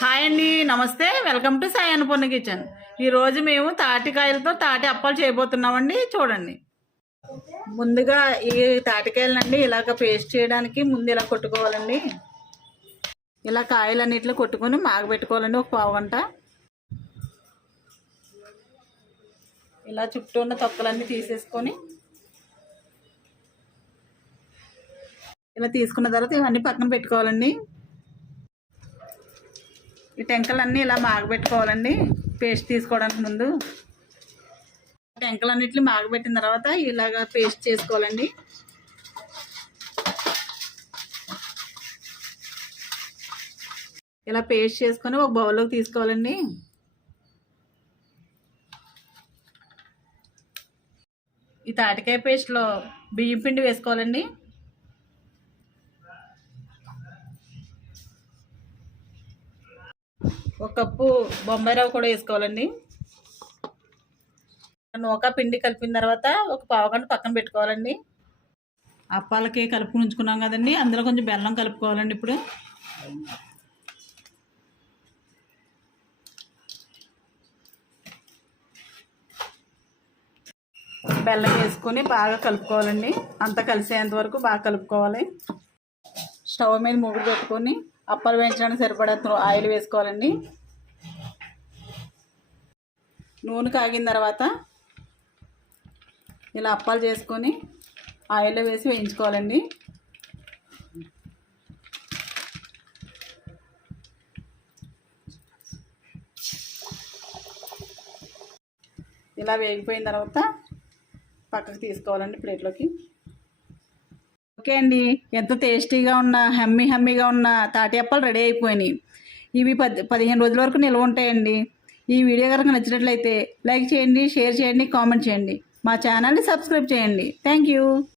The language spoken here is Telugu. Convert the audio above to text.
హాయ్ అండి నమస్తే. Welcome to Sai Annapurna kitchen. ఈరోజు మేము తాటికాయలతో తాటి అప్పాలు చేయబోతున్నామండి. చూడండి. ముందుగా ఈ తాటికాయలనండి ఇలాగ పేస్ట్ చేయడానికి ముందు ఇలా కొట్టుకోవాలండి. ఇలా కాయలన్నిట్లో కొట్టుకొని మాగబెట్టుకోవాలండి ఒక పావు గంట. ఇలా చుట్టూ ఉన్న తొక్కలన్నీ తీసేసుకొని ఇలా తీసుకున్న తర్వాత ఇవన్నీ పక్కన పెట్టుకోవాలండి. ఈ టెంకలన్నీ ఇలా మాగబెట్టుకోవాలండి. పేస్ట్ తీసుకోవడానికి ముందు. టెంకలన్నిటిని మాగబెట్టిన తర్వాత ఇలాగా పేస్ట్ చేసుకోవాలండి. ఇలా పేస్ట్ చేసుకొని ఒక బౌల్లోకి తీసుకోవాలండి. ఈ తాటికాయ పేస్ట్లో బియ్యం పిండి వేసుకోవాలండి. ఒక కప్పు బొంబాయి రవ్వ కూడా వేసుకోవాలండి. నూక పిండి కలిపిన తర్వాత ఒక పావుగంట పక్కన పెట్టుకోవాలండి. అప్పాలకి కలుపుకుని ఉంచుకున్నాం కదండి. అందులో కొంచెం బెల్లం కలుపుకోవాలండి ఇప్పుడు. బెల్లం వేసుకొని బాగా కలుపుకోవాలండి. అంతా కలిసేంత వరకు బాగా కలుపుకోవాలి. స్టవ్ మీద మూడు పెట్టుకొని అప్పాలు వేయించడానికి సరిపడంత ఆయిల్ వేసుకోవాలండి. నూనె కాగిన తర్వాత ఇలా అప్పాలు చేసుకొని ఆయిల్లో వేసి వేయించుకోవాలండి. ఇలా వేగిపోయిన తర్వాత పక్కకు తీసుకోవాలండి ప్లేట్లోకి. ఓకే అండి. ఎంత టేస్టీగా ఉన్న హమ్మీ హమ్మీగా ఉన్న తాటి అప్పలు రెడీ అయిపోయినాయి. ఇవి పది పదిహేను రోజుల వరకు నిల్వ ఉంటాయండి. ఈ వీడియో కనుక నచ్చినట్లయితే లైక్ చేయండి షేర్ చేయండి కామెంట్ చేయండి. మా ఛానల్ని సబ్స్క్రైబ్ చేయండి. Thank you.